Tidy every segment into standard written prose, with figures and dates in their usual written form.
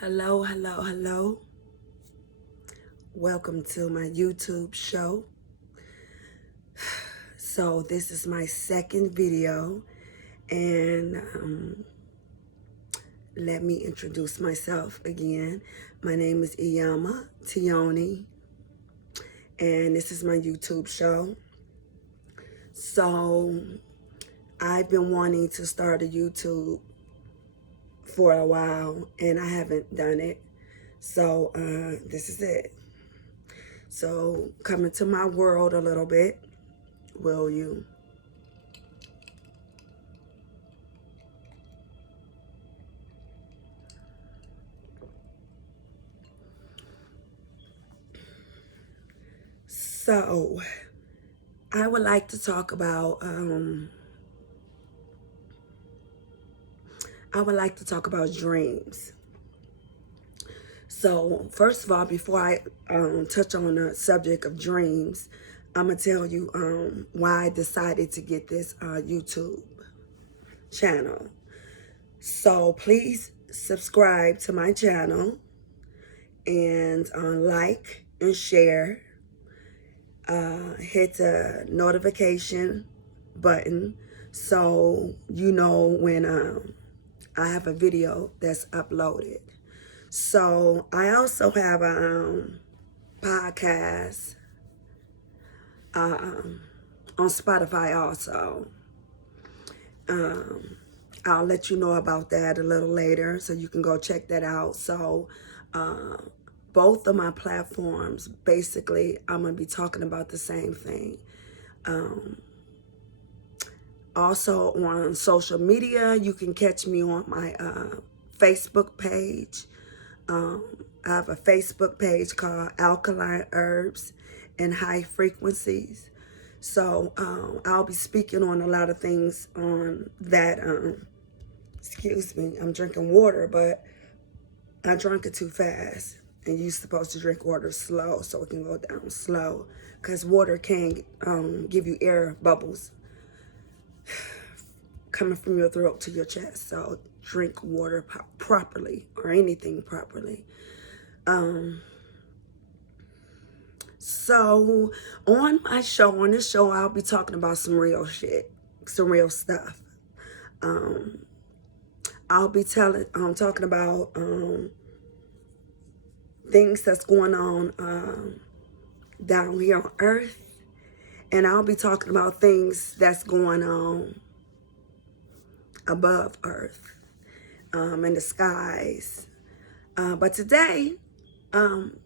Hello, hello, hello. Welcome to my YouTube show. So this is my second video, and let me introduce myself again. My name is Iyama Tioni, and this is my YouTube show. So I've been wanting to start a YouTube for a while, and I haven't done it. So this is it. So come into my world a little bit, will you? So I would like to talk about dreams. So first of all, before I touch on the subject of dreams, I'm gonna tell you why I decided to get this YouTube channel. So please subscribe to my channel and like and share. Hit the notification button so you know when I have a video that's uploaded. So I also have a podcast on Spotify also. I'll let you know about that a little later, so you can go check that out. So both of my platforms, basically, I'm going to be talking about the same thing. Also on social media, you can catch me on my Facebook page. I have a Facebook page called Alkaline Herbs and High Frequencies. So I'll be speaking on a lot of things on that. Excuse me, I'm drinking water, but I drank it too fast. And you're supposed to drink water slow so it can go down slow, because water can give you air bubbles coming from your throat to your chest. So drink water properly, or anything properly. So on this show, I'll be talking about some real shit, some real stuff. I'll be talking about things that's going on down here on Earth, and I'll be talking about things that's going on above Earth, in the skies. But today, I'm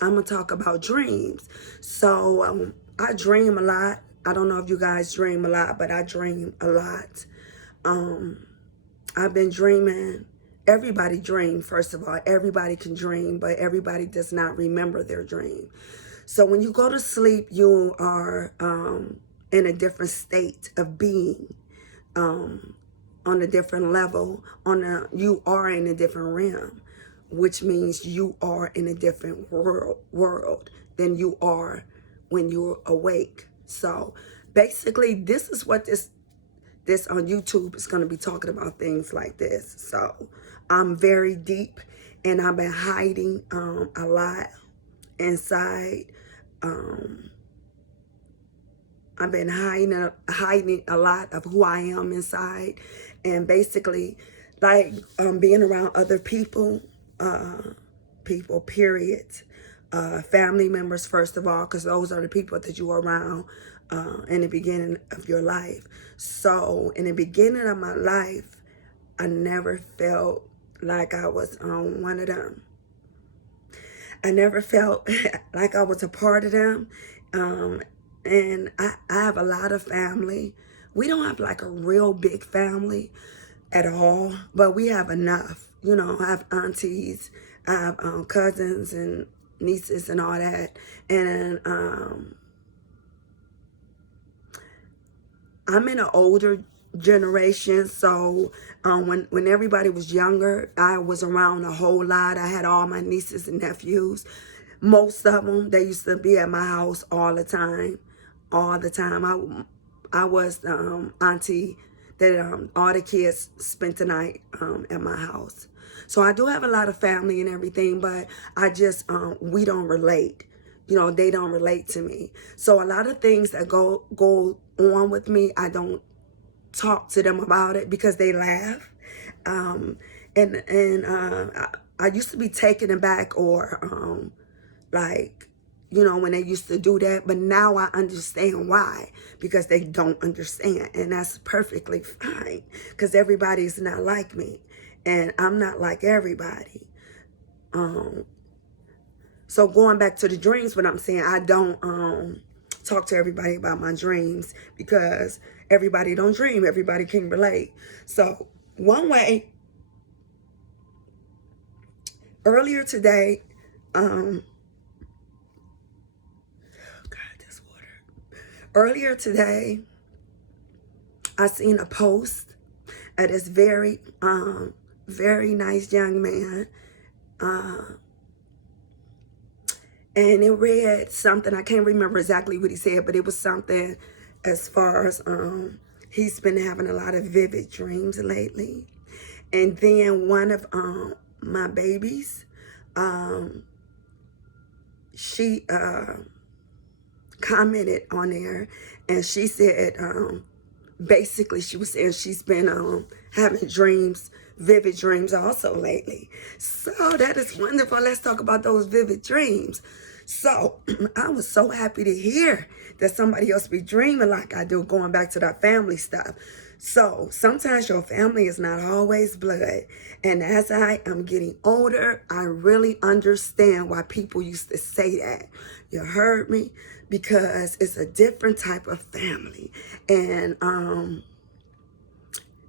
gonna talk about dreams. So I dream a lot. I don't know if you guys dream a lot, but I dream a lot. I've been dreaming. Everybody dream, first of all. Everybody can dream, but everybody does not remember their dream. So when you go to sleep, you are in a different state of being, on a different level. You are in a different realm, which means you are in a different world than you are when you're awake. So basically, this is what this on YouTube is going to be talking about, things like this. So I'm very deep, and I've been hiding a lot inside. I've been hiding a lot of who I am inside, and basically, like being around other people, period. Family members, first of all, because those are the people that you are around in the beginning of your life. So in the beginning of my life, I never felt like I was on one of them. I never felt like I was a part of them. And I have a lot of family. We don't have like a real big family at all, but we have enough. You know, I have aunties, I have cousins and nieces and all that. And I'm in an older generation, so when everybody was younger, I was around a whole lot. I had all my nieces and nephews. Most of them, they used to be at my house all the time. I was auntie that all the kids spent the night at my house. So I do have a lot of family and everything, but I just, we don't relate. You know, they don't relate to me. So a lot of things that go on with me, I don't talk to them about it because they laugh. I used to be taken aback or like, you know, when they used to do that, but now I understand why, because they don't understand, and that's perfectly fine, because everybody's not like me, and I'm not like everybody. So going back to the dreams, what I'm saying, I don't talk to everybody about my dreams because everybody don't dream, everybody can relate. So one way, earlier today, earlier today, I seen a post of this very nice young man. And it read something, I can't remember exactly what he said, but it was something as far as he's been having a lot of vivid dreams lately. And then one of my babies, she commented on there, and she said, basically she was saying she's been having dreams, vivid dreams also lately. So that is wonderful. Let's talk about those vivid dreams. So I was so happy to hear that somebody else be dreaming like I do, going back to that family stuff. So sometimes your family is not always blood. And as I am getting older, I really understand why people used to say that. You heard me? Because it's a different type of family. And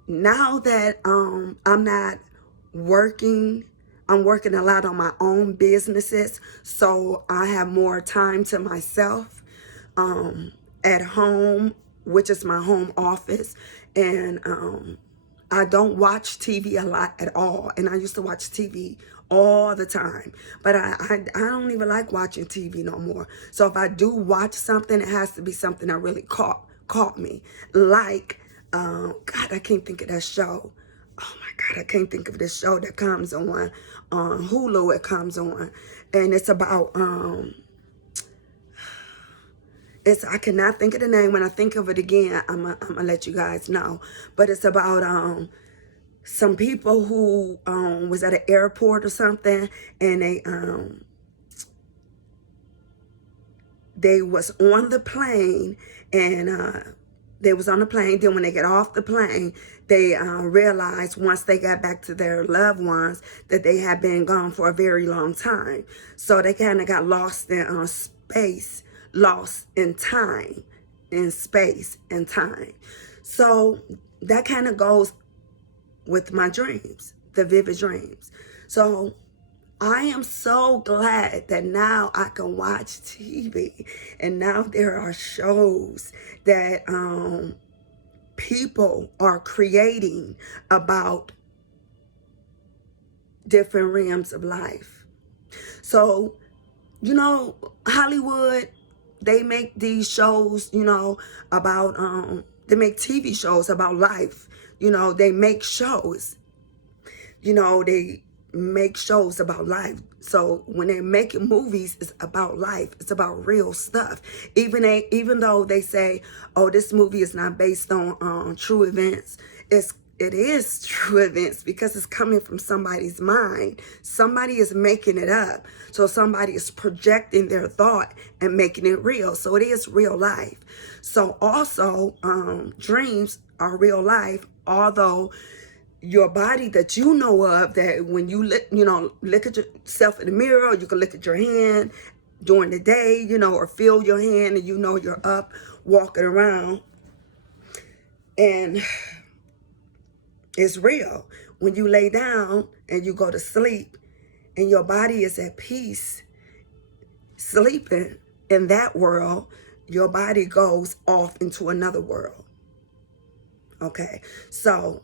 now that I'm not working, I'm working a lot on my own businesses, so I have more time to myself at home, which is my home office. And I don't watch TV a lot at all. And I used to watch TV all the time, but I don't even like watching TV no more. So if I do watch something, it has to be something that really caught me. Like, God, I can't think of that show. Oh my God, I can't think of this show that comes on Hulu. It comes on, and it's about I cannot think of the name. When I think of it again, I'm gonna let you guys know. But it's about some people who was at an airport or something, and they was on the plane, and they was on the plane. Then when they get off the plane, they realized once they got back to their loved ones that they had been gone for a very long time. So they kind of got lost in space, lost in time, in space and time. So that kind of goes with my dreams, the vivid dreams. So I am so glad that now I can watch TV, and now there are shows that people are creating about different realms of life. So, you know, Hollywood, they make these shows, you know, about, they make TV shows about life. You know, they make shows, you know, they make shows about life. So when they're making movies, it's about life. It's about real stuff. Even though they say, oh, this movie is not based on true events, it is true events because it's coming from somebody's mind. Somebody is making it up. So somebody is projecting their thought and making it real. So it is real life. So also, dreams are real life, although your body that you know of, that when you look at yourself in the mirror, you can look at your hand during the day, you know, or feel your hand, and you know you're up walking around, and it's real. When you lay down and you go to sleep and your body is at peace, sleeping in that world, your body goes off into another world. Okay, so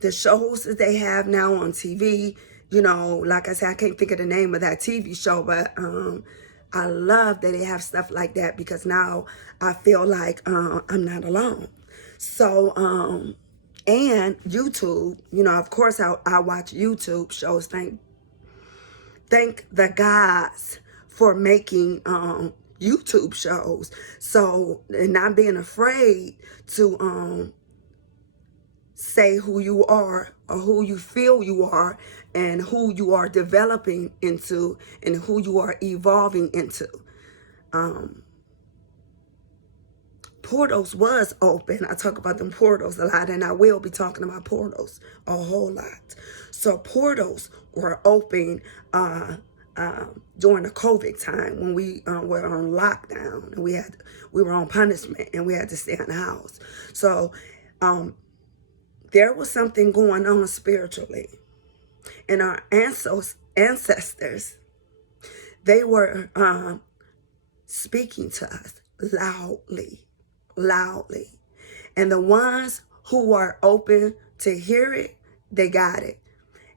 the shows that they have now on TV, you know, like I said, I can't think of the name of that TV show, but I love that they have stuff like that because now I feel like I'm not alone. So, And YouTube, you know, of course I watch YouTube shows. Thank the gods for making YouTube shows. So, and not being afraid to say who you are or who you feel you are and who you are developing into and who you are evolving into. Portals was open. I talk about them portals a lot, and I will be talking about portals a whole lot. So portals were open during the COVID time when we were on lockdown and we were on punishment and we had to stay in the house. So there was something going on spiritually, and our ancestors, they were speaking to us loudly. And the ones who are open to hear it, they got it.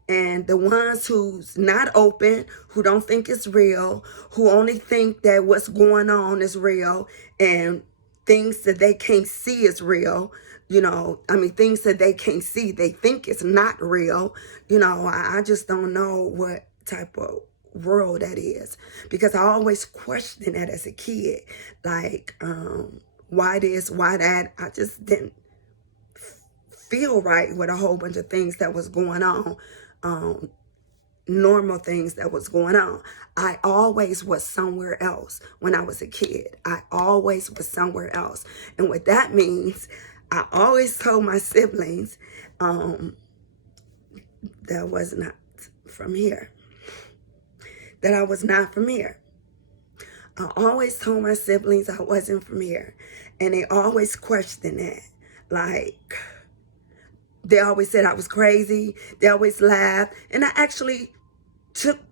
And the ones who's not open, who don't think it's real, who only think that what's going on is real, and things that they can't see is real, you know, I mean, things that they can't see, they think it's not real, you know, I just don't know what type of world that is. Because I always questioned that as a kid, like, why this, why that. I just didn't feel right with a whole bunch of things that was going on, normal things that was going on. I always was somewhere else when I was a kid. I always was somewhere else. And what that means, I always told my siblings that I was not from here. That I was not from here. I always told my siblings I wasn't from here. And they always questioned that. Like, they always said I was crazy. They always laughed. And I actually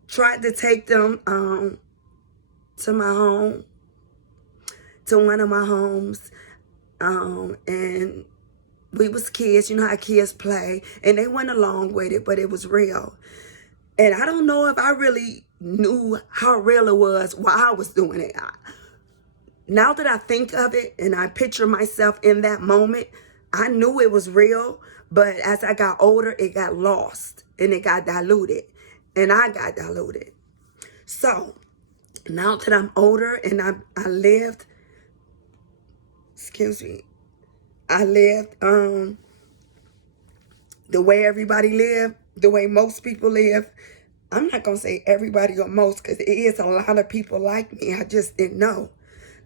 tried to take them to my home, to one of my homes. And we was kids. You know how kids play. And they went along with it, but it was real. And I don't know if I really knew how real it was while I was doing it. Now that I think of it and I picture myself in that moment, I knew it was real, but as I got older, it got lost and it got diluted, and I got diluted. So now that I'm older and I lived the way everybody lived, the way most people live. I'm not going to say everybody or most, because it is a lot of people like me. I just didn't know.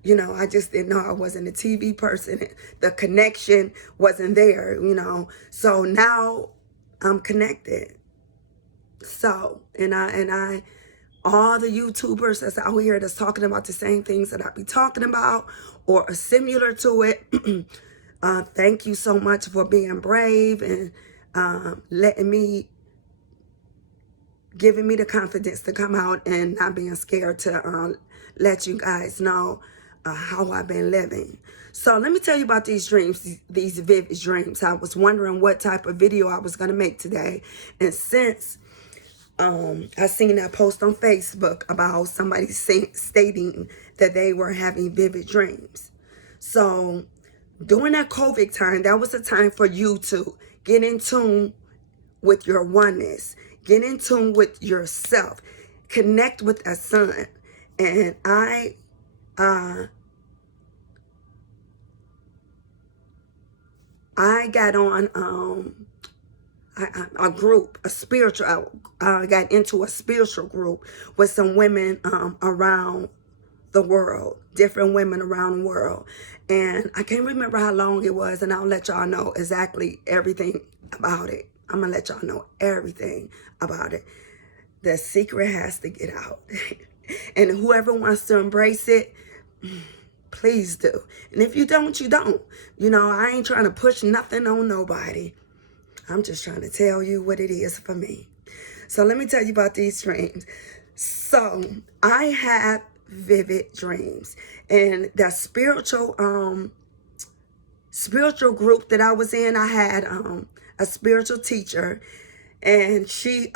You know, I just didn't know. I wasn't a TV person. The connection wasn't there, you know. So now I'm connected. So, and I, all the YouTubers that's out here that's talking about the same things that I be talking about or are similar to it, thank you so much for being brave and giving me the confidence to come out and not being scared to let you guys know how I've been living. So let me tell you about these dreams, these vivid dreams. I was wondering what type of video I was going to make today. And since I seen that post on Facebook about somebody stating that they were having vivid dreams. So during that COVID time, that was a time for you to get in tune with your oneness. Get in tune with yourself. Connect with a son. And I got on a group, a spiritual, I got into a spiritual group with some women around the world, different women around the world. And I can't remember how long it was, and I'll let y'all know exactly everything about it. I'm going to let y'all know everything about it. The secret has to get out. And whoever wants to embrace it, please do. And if you don't, you don't. You know, I ain't trying to push nothing on nobody. I'm just trying to tell you what it is for me. So let me tell you about these dreams. So I have vivid dreams. And the spiritual group that I was in, I had a spiritual teacher, and she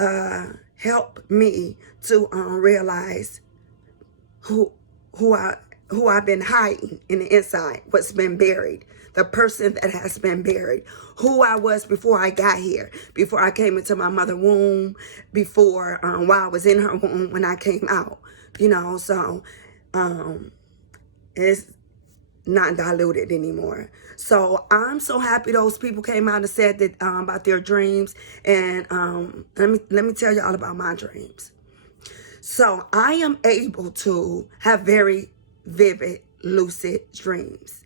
helped me to realize who I've been hiding in the inside, what's been buried. the person that has been buried, who I was before I got here, before I came into my mother's womb, before while I was in her womb when I came out, so it's not diluted anymore. So I'm so happy those people came out and said that about their dreams. And let me tell you all about my dreams. So I am able to have very vivid, lucid dreams.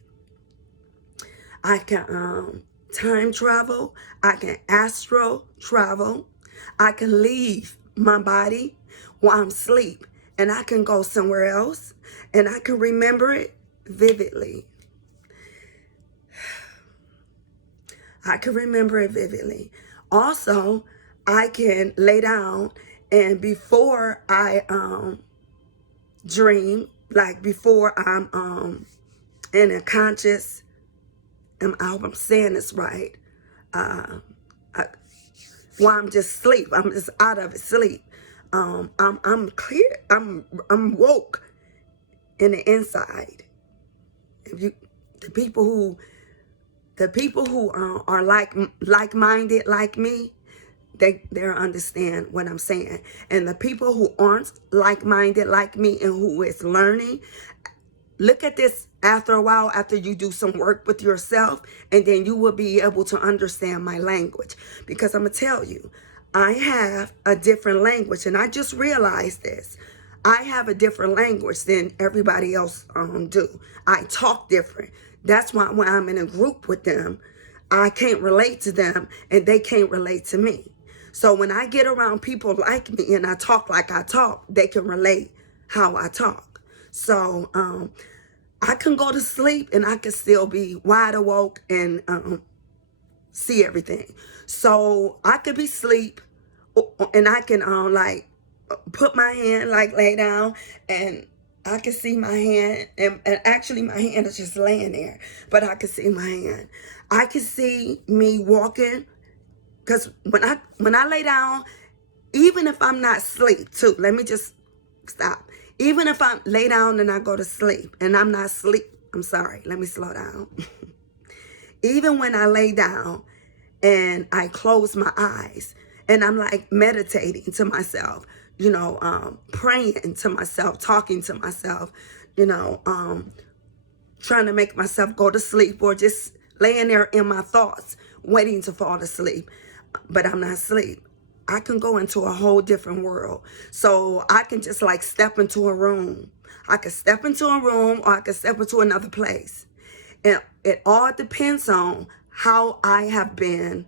I can time travel. I can astral travel. I can leave my body while I'm asleep, and I can go somewhere else, and I can remember it vividly. I can remember it vividly. Also, I can lay down, and before I dream, like before I'm in a conscious, I hope I'm saying this right, while I'm just asleep, I'm just out of it, sleep. I'm clear, I'm woke in the inside. The people who are like-minded like me, they'll understand what I'm saying. And the people who aren't like-minded like me and who is learning, look at this after a while, after you do some work with yourself, and then you will be able to understand my language. Because I'm going to tell you, I have a different language, and I just realized this. I have a different language than everybody else do. I talk different. That's why when I'm in a group with them, I can't relate to them, and they can't relate to me. So when I get around people like me and I talk like I talk, they can relate how I talk. So I can go to sleep and I can still be wide awake and see everything. So I could be asleep and I can like put my hand, like lay down, and I can see my hand, and actually my hand is just laying there, but I can see my hand. I can see me walking, because when I lay down, even if I'm not asleep too, let me just stop. Even if I lay down and I go to sleep and I'm not asleep, I'm sorry, let me slow down. Even when I lay down and I close my eyes and I'm like meditating to myself, praying to myself, talking to myself, trying to make myself go to sleep, or just laying there in my thoughts, waiting to fall asleep, but I'm not asleep. I can go into a whole different world. So I can just like step into a room. I can step into a room, or I can step into another place. And it all depends on how I have been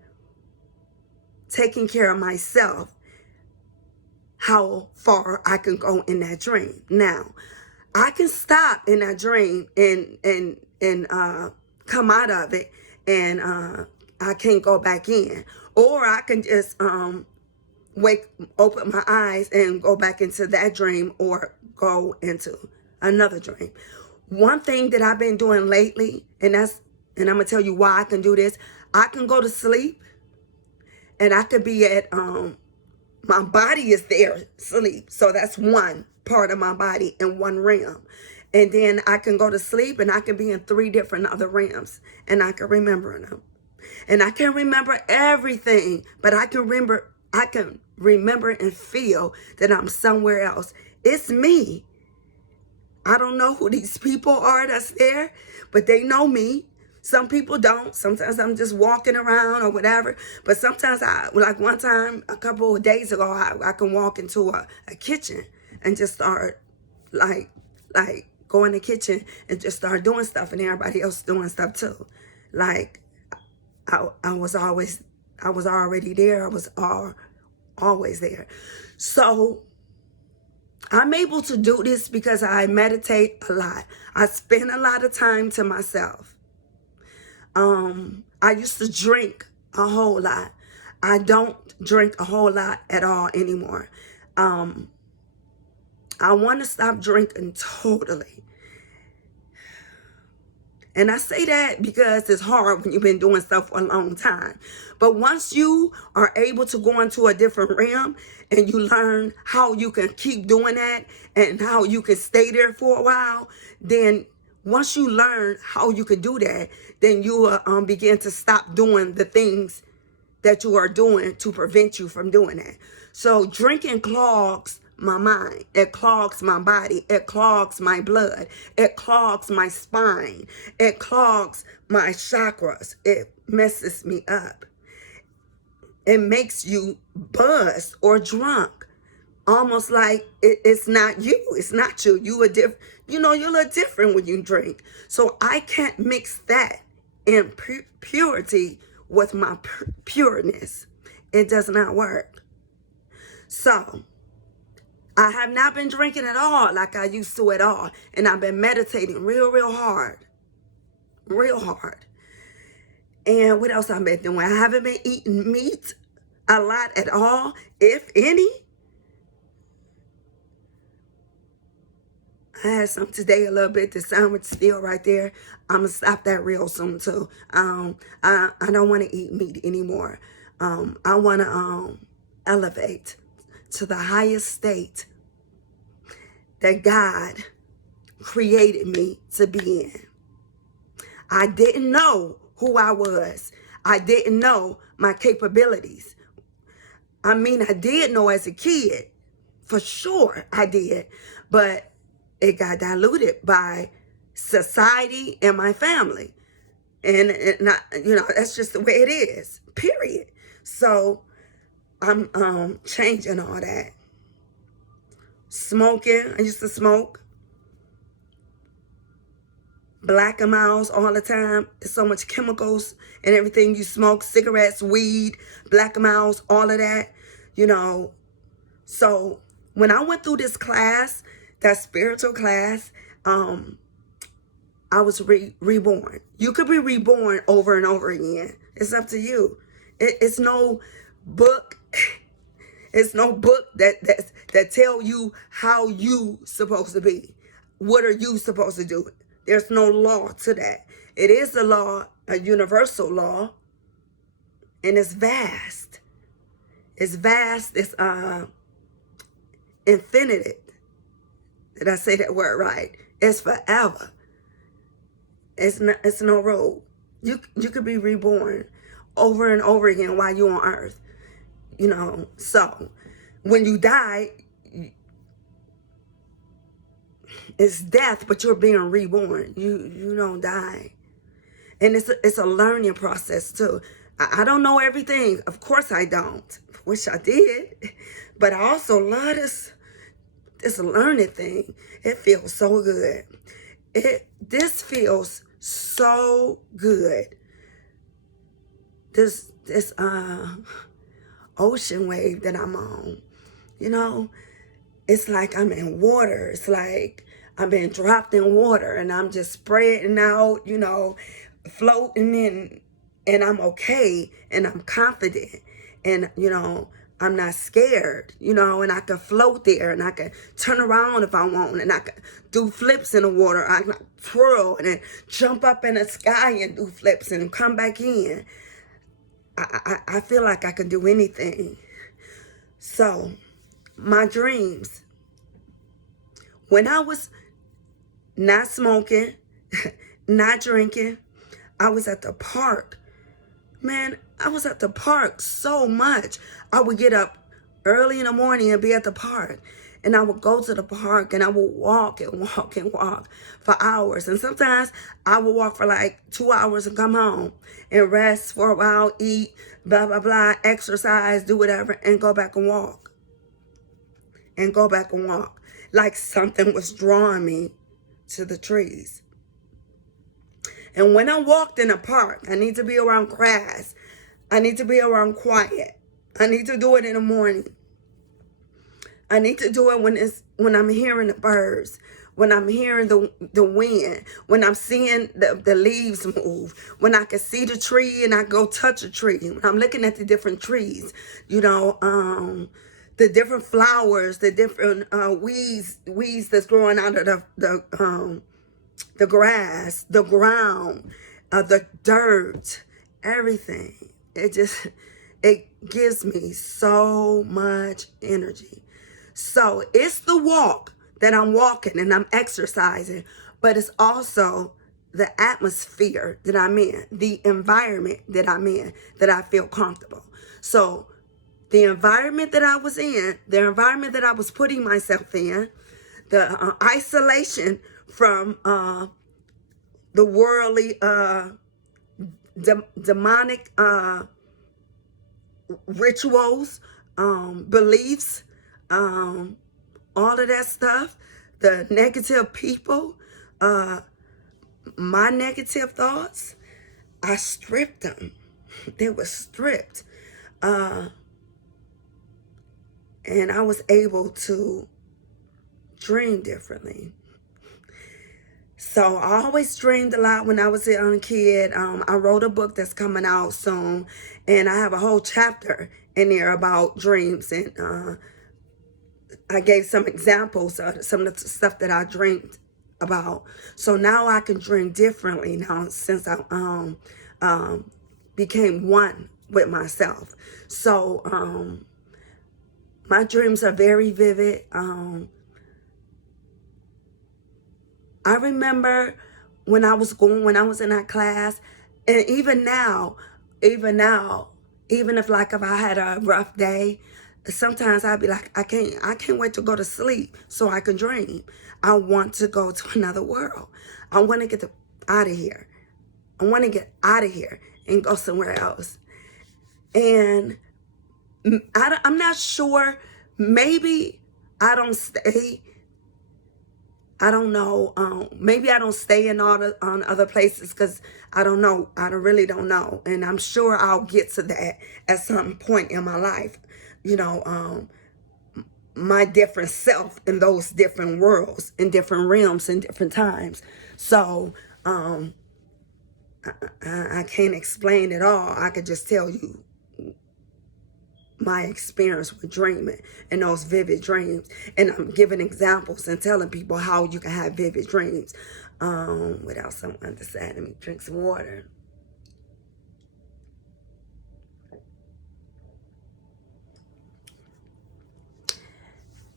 taking care of myself, how far I can go in that dream. Now, I can stop in that dream and come out of it, and I can't go back in. Or I can just open my eyes and go back into that dream, or go into another dream. One thing that I've been doing lately, and I'm gonna tell you why I can do this. I can go to sleep, and I could be at my body is there sleep, so that's one part of my body in one realm. And then I can go to sleep, and I can be in 3 different other realms, and I can remember them. And I can't remember everything, but I can remember and feel that I'm somewhere else. It's me. I don't know who these people are that's there, but they know me. Some people don't. Sometimes I'm just walking around or whatever. But sometimes like one time, a couple of days ago, I can walk into a kitchen and just start like go in the kitchen and just start doing stuff, and everybody else doing stuff too. Like I was already there. I was always there. So I'm able to do this because I meditate a lot. I spend a lot of time to myself. I used to drink a whole lot. I don't drink a whole lot at all anymore. I want to stop drinking totally. And I say that because it's hard when you've been doing stuff for a long time. But once you are able to go into a different realm and you learn how you can keep doing that and how you can stay there for a while, then Once you learn how you can do that, then you will begin to stop doing the things that you are doing to prevent you from doing that. So drinking clogs my mind. It clogs my body. It clogs my blood. It clogs my spine. It clogs my chakras. It messes me up. It makes you buzzed or drunk. Almost like it's not you. It's not you. You are different. You know, you're a little different when you drink. So I can't mix that in purity with my pureness. It does not work. So I have not been drinking at all like I used to at all. And I've been meditating real hard. Real hard. And what else I've been doing? I haven't been eating meat a lot at all, if any. I had some today a little bit. The sandwich still right there. I'm going to stop that real soon too. I don't want to eat meat anymore. I want to elevate to the highest state that God created me to be in. I didn't know who I was. I didn't know my capabilities. I mean, I did know as a kid. For sure I did. But it got diluted by society and my family. And you know, that's just the way it is. Period. So I'm changing all that. Smoking. I used to smoke. Black and miles all the time. There's so much chemicals and everything you smoke. Cigarettes, weed, black and miles, all of that. You know. So when I went through this class, that spiritual class, I was reborn. You could be reborn over and over again. It's up to you. It's no book. It's no book that tell you how you supposed to be. What are you supposed to do? There's no law to that. It is a law, a universal law, and it's vast. It's vast. It's infinite. Did I say that word right? It's forever. It's no road. You could be reborn over and over again while you're on earth. You know, so when you die, it's death, but you're being reborn. You don't die. And it's a learning process too. I don't know everything. Of course I don't. Wish I did. But I also love this learning thing. It feels so good. This feels so good. This ocean wave that I'm on, you know, it's like I'm in water. It's like I'm being dropped in water and I'm just spreading out, you know, floating in, and I'm okay and I'm confident and, you know, I'm not scared, you know, and I can float there and I can turn around if I want and I can do flips in the water. I can twirl and then jump up in the sky and do flips and come back in. I feel like I can do anything. So, my dreams. When I was not smoking, not drinking, I was at the park. Man, I was at the park so much. I would get up early in the morning and be at the park. And I would go to the park and I would walk and walk and walk for hours. And sometimes I would walk for like 2 hours and come home and rest for a while, eat, blah, blah, blah, exercise, do whatever, and go back and walk. And go back and walk. Like something was drawing me to the trees. And when I walked in the park, I need to be around grass. I need to be around quiet. I need to do it in the morning. I need to do it when I'm hearing the birds, when I'm hearing the wind, when I'm seeing the leaves move, when I can see the tree and I go touch a tree, when I'm looking at the different trees, you know, the different flowers, the different weeds that's growing out of the grass, the ground, the dirt, everything. It gives me so much energy. So it's the walk that I'm walking and I'm exercising, but it's also the atmosphere that I'm in, the environment that I'm in, that I feel comfortable. So the environment that I was in, the environment that I was putting myself in, the isolation from the worldly, demonic rituals, beliefs, all of that stuff, the negative people, my negative thoughts, I stripped them. They were stripped. And I was able to dream differently. So I always dreamed a lot when I was a young kid. I wrote a book that's coming out soon, and I have a whole chapter in there about dreams, and I gave some examples of some of the stuff that I dreamed about. So now I can dream differently now since I became one with myself. So my dreams are very vivid. I remember when I was in that class, and even now, even if like if I had a rough day, sometimes I'd be like, I can't wait to go to sleep so I can dream. I want to go to another world. I want to get out of here. I want to get out of here and go somewhere else. And I'm not sure. Maybe I don't stay. I don't know. Maybe I don't stay in on other places because I don't know. I really don't know. And I'm sure I'll get to that at some point in my life. You know, my different self in those different worlds, in different realms, in different times. So I can't explain it all. I could just tell you my experience with dreaming and those vivid dreams, and I'm giving examples and telling people how you can have vivid dreams. What else I want to say? Let me drink some water.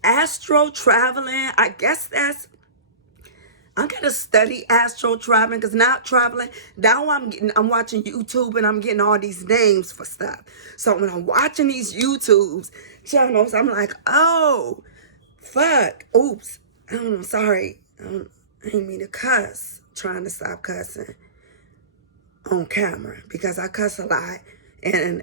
Astral traveling, I guess I'm gonna study astral traveling, because now traveling, now I'm watching YouTube and I'm getting all these names for stuff. So when I'm watching these YouTube channels, I'm like, oh, fuck, oops, I'm sorry, I didn't mean to cuss. I'm trying to stop cussing on camera because I cuss a lot, and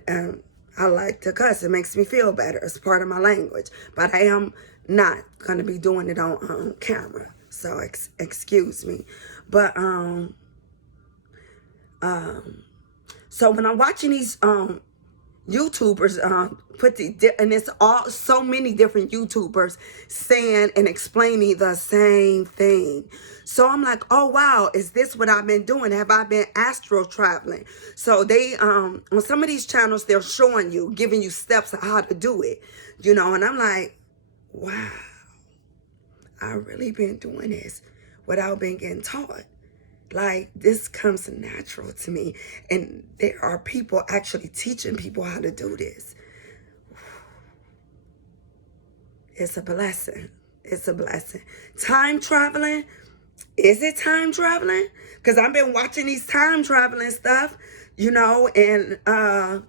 I like to cuss. It makes me feel better. It's part of my language, but I am not gonna be doing it on camera. So excuse me, but so when I'm watching these YouTubers and it's all so many different YouTubers saying and explaining the same thing. So I'm like, oh wow, is this what I've been doing? Have I been astral traveling? So they on some of these channels, they're showing you, giving you steps of how to do it, you know, and I'm like, wow, I really been doing this without being getting taught. Like, this comes natural to me. And there are people actually teaching people how to do this. It's a blessing. It's a blessing. Time traveling. Is it time traveling? Because I've been watching these time traveling stuff, you know, and I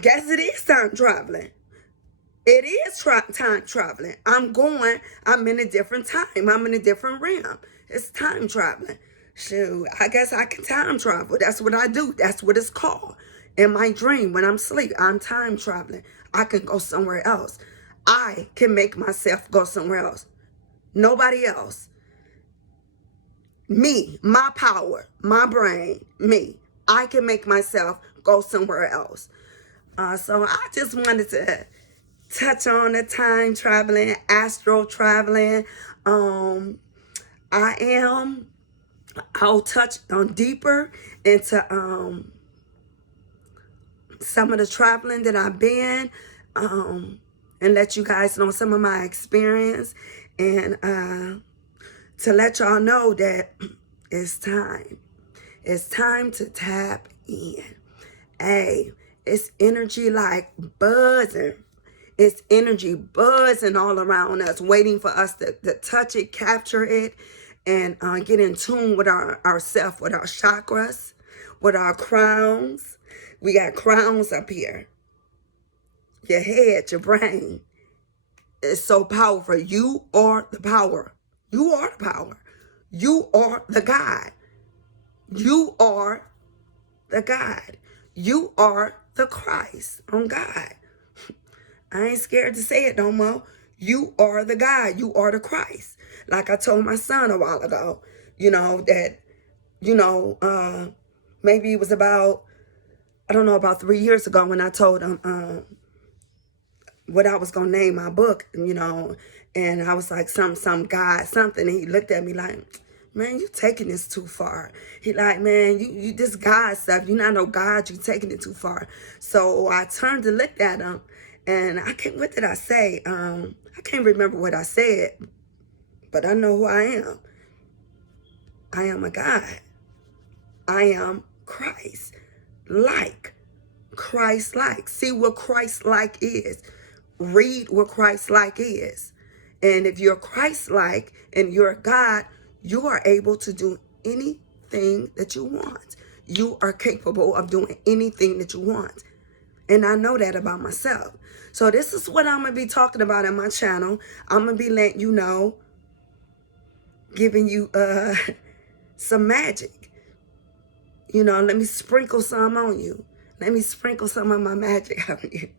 guess it is time traveling. It is time traveling. I'm in a different time. I'm in a different realm. It's time traveling. Shoot, I guess I can time travel. That's what I do. That's what it's called. In my dream, when I'm asleep, I'm time traveling. I can go somewhere else. I can make myself go somewhere else. Nobody else. Me, my power, my brain, me. I can make myself go somewhere else. So I just wanted to touch on the time traveling, astral traveling. I'll touch on deeper into some of the traveling that I've been, and let you guys know some of my experience, and to let y'all know that it's time. It's time to tap in. Hey, it's energy like buzzing It's energy buzzing all around us, waiting for us to touch it, capture it, and get in tune with ourself, with our chakras, with our crowns. We got crowns up here. Your head, your brain. It's so powerful. You are the power. You are the power. You are the God. You are the God. You are the Christ on God. I ain't scared to say it no more. You are the God. You are the Christ. Like I told my son a while ago, that, maybe it was about, I don't know, about 3 years ago when I told him what I was going to name my book, and I was like, some God, something. And he looked at me like, man, you taking this too far. He like, man, you this God stuff, you not no God, you taking it too far. So I turned to look at him, and what did I say? I can't remember what I said, but I know who I am. I am a God. I am Christ-like. Christ-like. See what Christ-like is. Read what Christ-like is. And if you're Christ-like and you're God, you are able to do anything that you want. You are capable of doing anything that you want. And I know that about myself. So this is what I'm going to be talking about on my channel. I'm going to be letting you know, giving you some magic. Let me sprinkle some on you. Let me sprinkle some of my magic on you.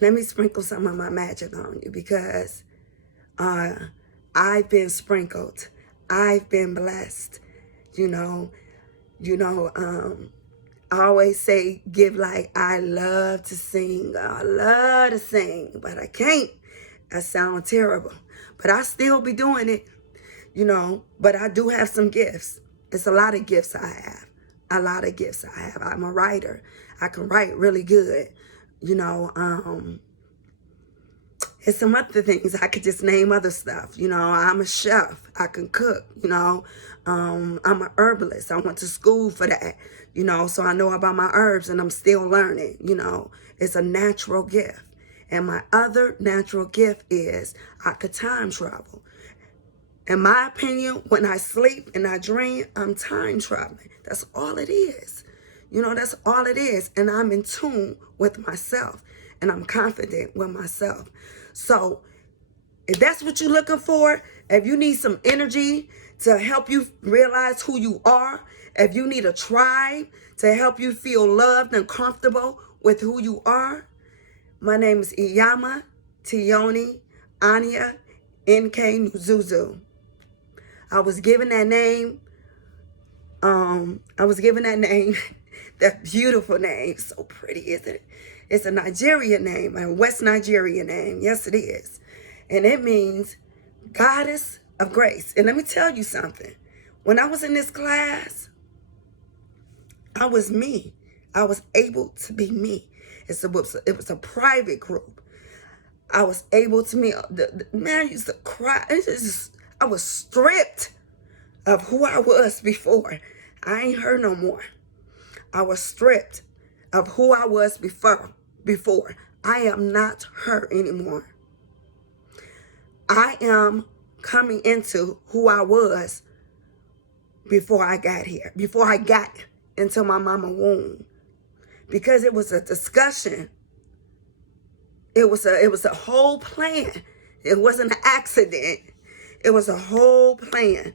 Let me sprinkle some of my magic on you, because I've been sprinkled. I've been blessed. I always say, give like, I love to sing. I love to sing, but I can't. I sound terrible. But I still be doing it, But I do have some gifts. It's a lot of gifts I have. A lot of gifts I have. I'm a writer. I can write really good. And some other things, I could just name other stuff. I'm a chef. I can cook, I'm an herbalist. I went to school for that, so I know about my herbs, and I'm still learning, It's a natural gift. And my other natural gift is I could time travel. In my opinion, when I sleep and I dream, I'm time traveling. That's all it is. That's all it is. And I'm in tune with myself, and I'm confident with myself. So if that's what you're looking for, if you need some energy to help you realize who you are, if you need a tribe to help you feel loved and comfortable with who you are, my name is Iyama Tioni Anya N.K. Nzuzu. I was given that name, that beautiful name, so pretty, isn't it? It's a Nigerian name, a West Nigerian name. Yes, it is. And it means Goddess of Grace. And let me tell you something. When I was in this class, I was me. I was able to be me. It was a private group. I was able to meet. The man used to cry. I was stripped of who I was before. I ain't her no more. I was stripped of who I was before. I am not her anymore. I am coming into who I was before I got here, before I got into my mama womb. Because it was a discussion. It was a whole plan. It wasn't an accident. It was a whole plan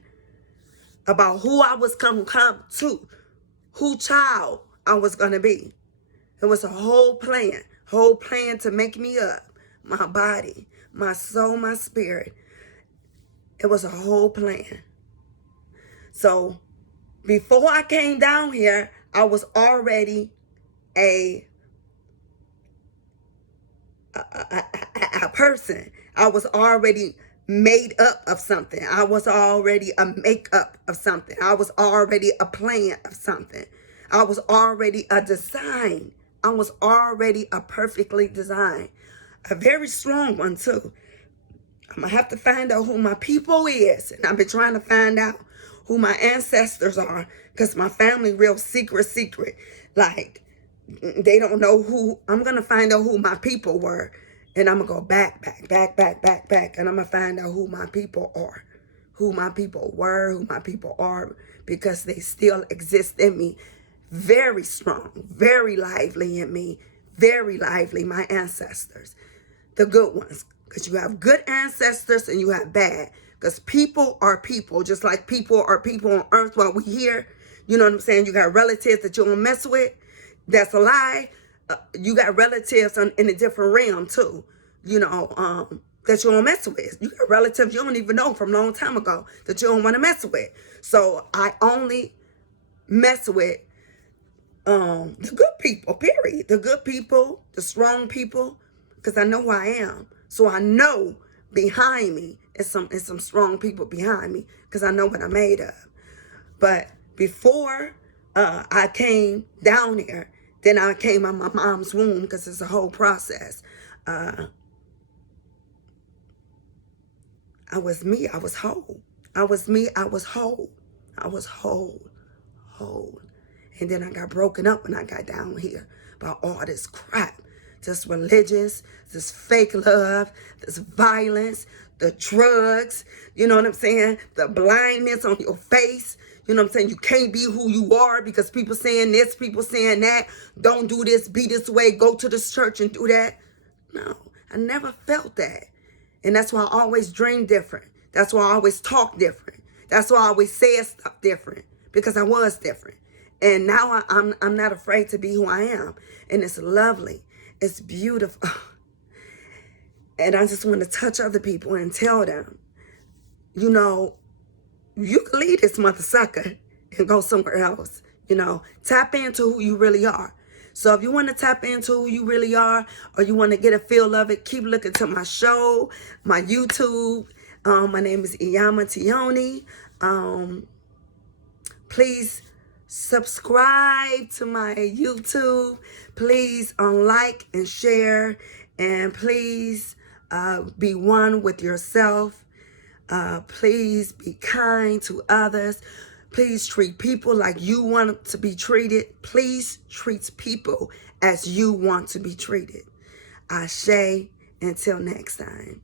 about who I was come to, who child I was going to be. It was a whole plan to make me up, my body, my soul, my spirit. It was a whole plan. So before I came down here, I was already a person. I was already made up of something. I was already a makeup of something. I was already a plan of something. I was already a design. I was already a perfectly designed. A very strong one too. I'm going to have to find out who my people is. And I've been trying to find out who my ancestors are. Because my family real secret. Like, they don't know who. I'm going to find out who my people were. And I'm going to go back. And I'm going to find out who my people are, who my people were, who my people are, because they still exist in me. Very strong, very lively in me, very lively, my ancestors, the good ones. Because you have good ancestors and you have bad. Because people are people, just like people are people on earth while we're here. You know what I'm saying? You got relatives that you don't mess with. That's a lie. You got relatives in a different realm too, that you don't mess with. You got relatives you don't even know from a long time ago that you don't want to mess with. So I only mess with the good people, period. The good people, the strong people, because I know who I am. So I know behind me is some strong people behind me, because I know what I'm made of. But before I came down here, then I came out my mom's womb, because it's a whole process. I was me. I was whole. I was me. I was whole. I was whole. And then I got broken up when I got down here by all this crap. This religious, this fake love, this violence, the drugs, you know what I'm saying? The blindness on your face. You know what I'm saying? You can't be who you are because people saying this, people saying that. Don't do this, be this way, go to this church and do that. No, I never felt that. And that's why I always dream different. That's why I always talk different. That's why I always say stuff different, because I was different. And now I'm not afraid to be who I am. And it's lovely. It's beautiful. And I just want to touch other people and tell them, you can leave this mother sucker and go somewhere else. Tap into who you really are. So if you want to tap into who you really are, or you want to get a feel of it, keep looking to my show, my YouTube. My name is Iyama Tioni. Please subscribe to my YouTube. Please like and share. And please be one with yourself. Please be kind to others. Please treat people like you want to be treated. Please treat people as you want to be treated. Ashe, until next time.